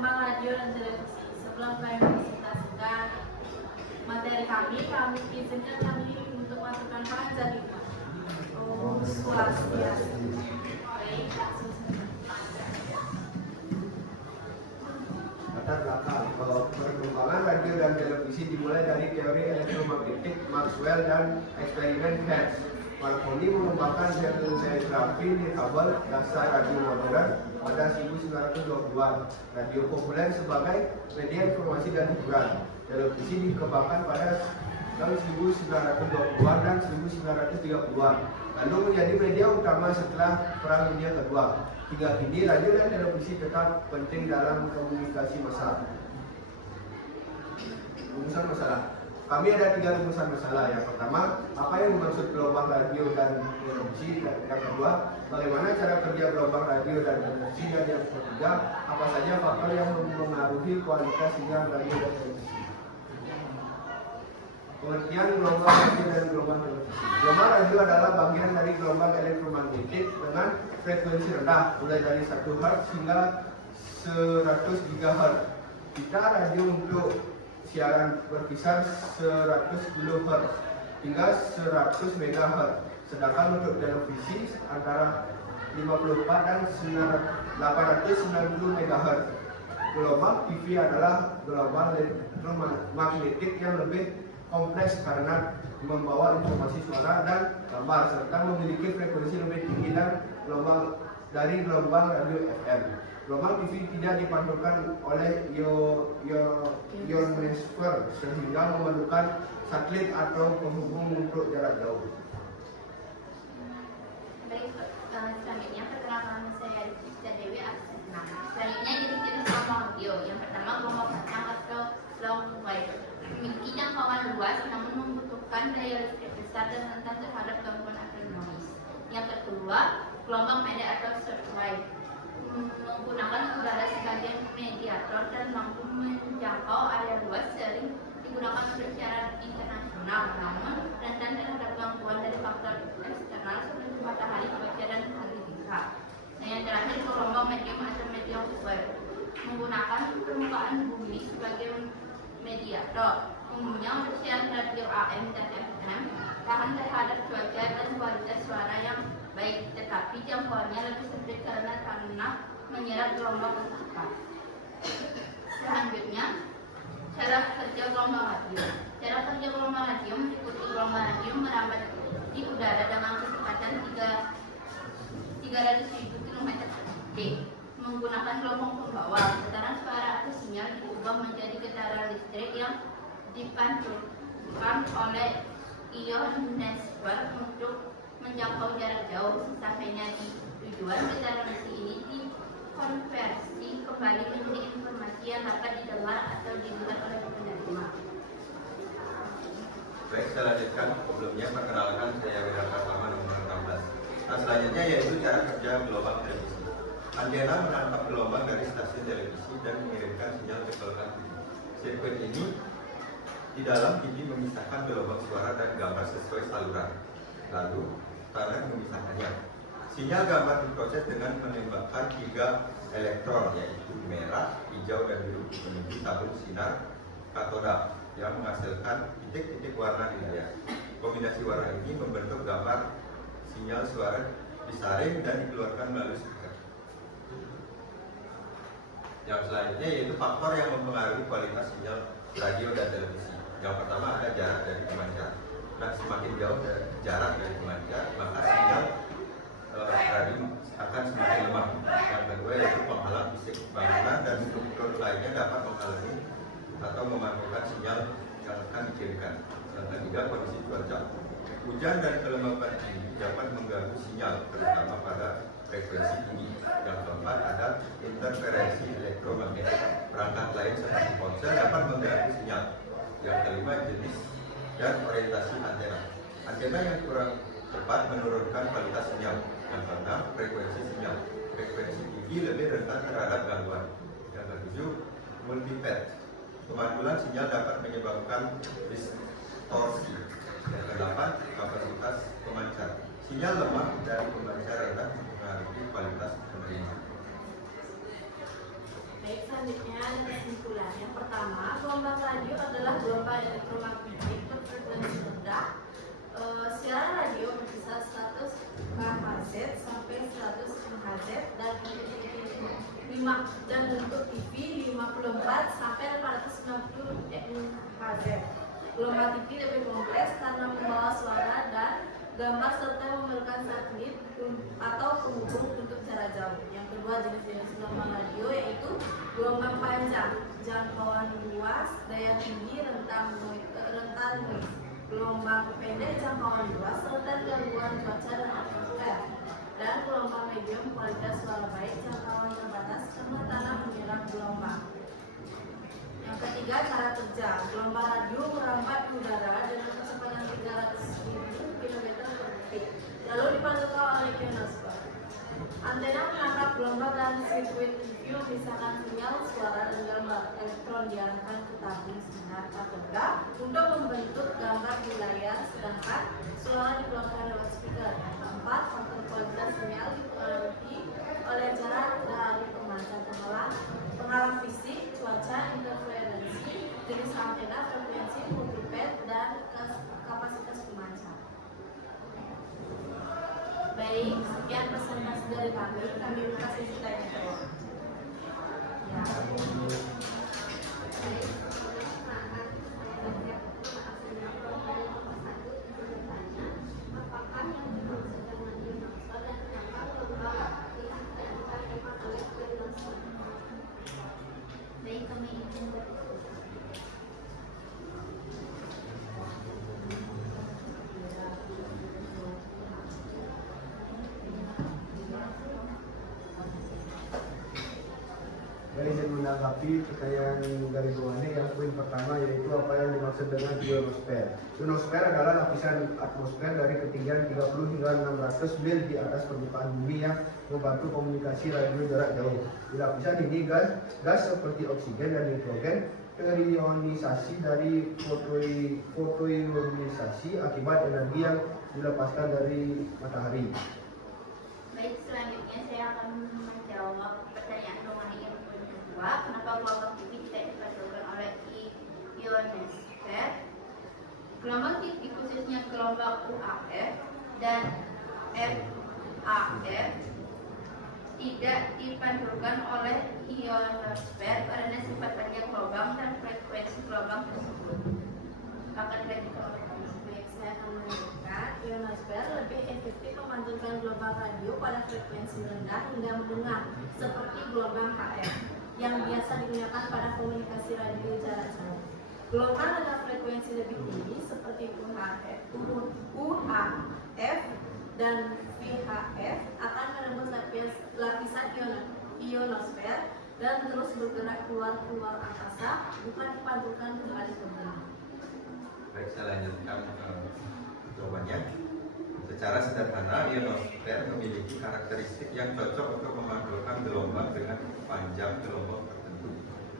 gelombang radio dan televisi. Sebelum kami presentasikan materi kami izinkan kami untuk melakukan pengajian. Om Swastiastu. Baik, langsung latar belakang perkembangan radio dan televisi dimulai dari teori elektromagnetik Maxwell dan eksperimen Hertz. Marconi mengembangkan telegrafi di kabel dasar radio modern pada 1920-an. Radio populer sebagai media informasi dan hiburan. Televisi dikembangkan pada tahun 1920-an dan 1930-an. Lalu menjadi media utama setelah Perang Dunia Kedua. Hingga kini radio dan televisi tetap penting dalam komunikasi massal. Rumusan masalah. Kami ada 3 rumusan masalah. Yang pertama, apa yang dimaksud gelombang radio dan televisi? Dan yang kedua, bagaimana cara kerja gelombang radio dan televisi? Dan yang ketiga, apa saja faktor yang mempengaruhi kualitas sinyal radio dan televisi? Pengertian gelombang radio dan gelombang televisi. Gelombang radio adalah bagian dari gelombang elektromagnetik dengan frekuensi rendah, mulai dari 1 Hz hingga 100 GHz. Kita radio untuk siaran berkisar 110 Hz hingga 100 MHz. Sedangkan untuk televisi antara 54 dan 890 MHz. Gelombang TV adalah gelombang elektromagnetik yang lebih kompleks karena membawa informasi suara dan gambar serta memiliki frekuensi lebih tinggi dan dari gelombang radio FM. Gelombang TV tidak dipantulkan oleh ionosfer sehingga memerlukan satelit atau penghubung untuk jarak jauh. Baik, selanjutnya perkenalkan saya Rizka Dewi Aksena. Selanjutnya jenis-jenis gelombang radio. Yang pertama gelombang panjang atau long wave. Memiliki jangkauan luas namun membutuhkan daya listrik besar dan rentan terhadap gangguan atau noise. Yang kedua, gelombang pendek atau short wave. Menggunakan udara sebagai mediator dan mampu menjangkau area luas, sering digunakan untuk siaran internasional, namun rentan terhadap gangguan dari faktor eksternal seperti matahari, cuaca, dan halilintar. Nah, yang terakhir gelombang medium atau medium wave, menggunakan permukaan bumi sebagai mediator, umumnya untuk siaran radio AM dan FM, tahan terhadap cuaca dan kualitas suara yang baik, tetapi jangkauannya lebih sempit karena menyerap gelombang yang cepat. Selanjutnya, cara kerja gelombang radio. Cara kerja gelombang radio meliputi gelombang radio merambat di udara dengan kecepatan 300.000 km/d. Menggunakan gelombang pembawa, getaran suara atau sinyal diubah menjadi getaran listrik yang dipantulkan oleh ionosfer untuk menjangkau jarak jauh. Sesampainya di tujuan, getaran listrik ini dikonversi kembali menjadi informasi yang dapat didengar atau dilihat oleh penerima. Baik, saya lanjutkan. Sebelumnya perkenalkan saya Wirata Sama nomor 16. Nah, selanjutnya yaitu cara kerja gelombang televisi. Antena menangkap gelombang dari stasiun televisi dan mengirimkan sinyal ke gelombang TV. Sirkuit ini di dalam TV memisahkan gelombang suara dan gambar sesuai saluran. Lalu standar memisahkannya. Sinyal gambar diproses dengan menembakkan 3 elektron, yaitu merah, hijau, dan biru menuju tabung sinar katoda yang menghasilkan titik-titik warna di layar. Kombinasi warna ini membentuk gambar sinyal suara disaring dan dikeluarkan melalui speaker. Yang selanjutnya yaitu faktor yang mempengaruhi kualitas sinyal radio dan televisi. Yang pertama ada jarak dari pemancar. Nah, semakin jauh jarak dari pemancar, maka sinyal radio akan semakin lemah. Yang kedua yaitu penghalang fisik bangunan dan struktur lainnya dapat menghalangi atau memantulkan sinyal yang akan dikirimkan. Yang ketiga kondisi cuaca. Hujan dan kelembapan tinggi dapat mengganggu sinyal, terutama pada frekuensi tinggi. Yang keempat ada interferensi elektromagnetik. Perangkat lain seperti ponsel dapat mengganggu sinyal. Yang kelima jenis dan orientasi antena. Antena yang kurang tepat menurunkan kualitas sinyal. Yang keenam frekuensi sinyal. Frekuensi tinggi lebih rentan terhadap gangguan. Yang ketujuh multipad. Pemantulan sinyal dapat menyebabkan distorsi. Yang kedelapan kapasitas pemancar. Sinyal lemah dari pemancar rendah mempengaruhi kualitas penerima. Baik, selanjutnya radio adalah gelombang elektromagnetik berfrekuensi rendah. Siaran radio berkisar 100 kHz sampai 100 MHz dan untuk TV 54 sampai 490 MHz. Gelombang TV lebih kompleks karena membawa suara dan gambar serta memerlukan satelit atau penghubung untuk jarak jauh. Yang kedua jenis-jenis gelombang radio yaitu gelombang panjang, jangkauan luas, daya tinggi, rentan noise. Gelombang pendek, jangkauan luas, rentan gangguan cuaca dan atmosfer. Dan gelombang medium, kualitas suara baik, jangkauan terbatas karena tanah menyerap gelombang. Yang ketiga, cara kerja. Gelombang radio merambat udara dengan kecepatan 300.000 km/detik, lalu dipantulkan oleh ionosfer. Antena menangkap gelombang dan sirkuit TV memisahkan sinyal suara dan gambar. Elektron diarahkan ke tabung sinar katoda untuk membentuk gambar di layar, sedangkan suara dikeluarkan lewat speaker. Yang keempat, faktor kualitas sinyal dipengaruhi oleh jarak dari pemancar penghalang fisik, cuaca, interferensi, jenis antena, frekuensi, multipad, dan kapasitas pemancar. Baik, sekian presentasi dari kami. Kami buka sesi tanya jawab. Ya. Baik, kami izin berdiskusi. Saya ingin menanggapi pertanyaan dari Bu Ani yang poin pertama yaitu apa yang dimaksud dengan ionosfer. Ionosfer adalah lapisan atmosfer dari ketinggian 30 hingga 600 mil di atas permukaan bumi yang membantu komunikasi radio jarak jauh. Di lapisan ini gas seperti oksigen dan nitrogen terionisasi dari fotoionisasi akibat energi yang dilepaskan dari matahari. Baik, selanjutnya saya akan menjawab pertanyaan Romani yang kedua. Kenapa gelombang TV tidak dipantulkan oleh ionosfer? Gelombang TV khususnya gelombang UHF dan FHF tidak dipantulkan oleh ionosfer karena sifat panjang gelombang dan frekuensi gelombang tersebut. Akan dilanjutkan oleh Baik, saya akan melanjutkan. Ionosfer lebih efektif memantulkan gelombang radio pada frekuensi rendah hingga mendengar, seperti gelombang HF yang biasa digunakan pada komunikasi radio jarak jauh. Gelombang dengan frekuensi lebih tinggi seperti UHF dan VHF akan menembus lapisan ionosfer dan terus bergerak keluar angkasa, bukan dipantulkan kembali ke bumi. Baik, saya lanjutkan jawabannya. Secara sederhana, ionosfer memiliki karakteristik yang cocok untuk memantulkan gelombang dengan panjang gelombang tertentu.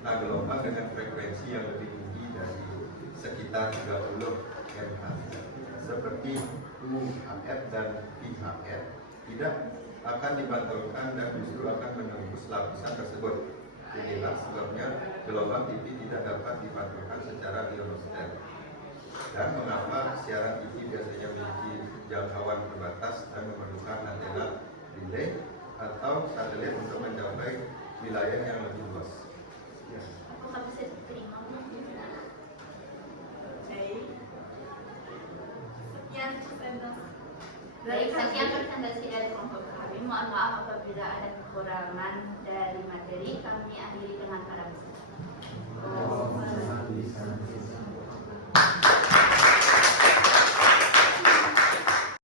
Nah, gelombang dengan frekuensi yang lebih tinggi dari sekitar 30 MHz seperti UHF dan VHF tidak akan dipantulkan dan justru akan menembus lapisan tersebut. Inilah sebabnya gelombang TV tidak dapat dipantulkan secara ionosfer. Dan mengapa siaran TV biasanya memiliki jangkauan terbatas dan memerlukan antena relay atau satelit untuk mencapai wilayah yang lebih luas. Aku nggak bisa diterima. Sekian presentasi. Baik, sekian presentasi dari kelompok kami. Mohon maaf apabila ada kekurangan dari materi. Kami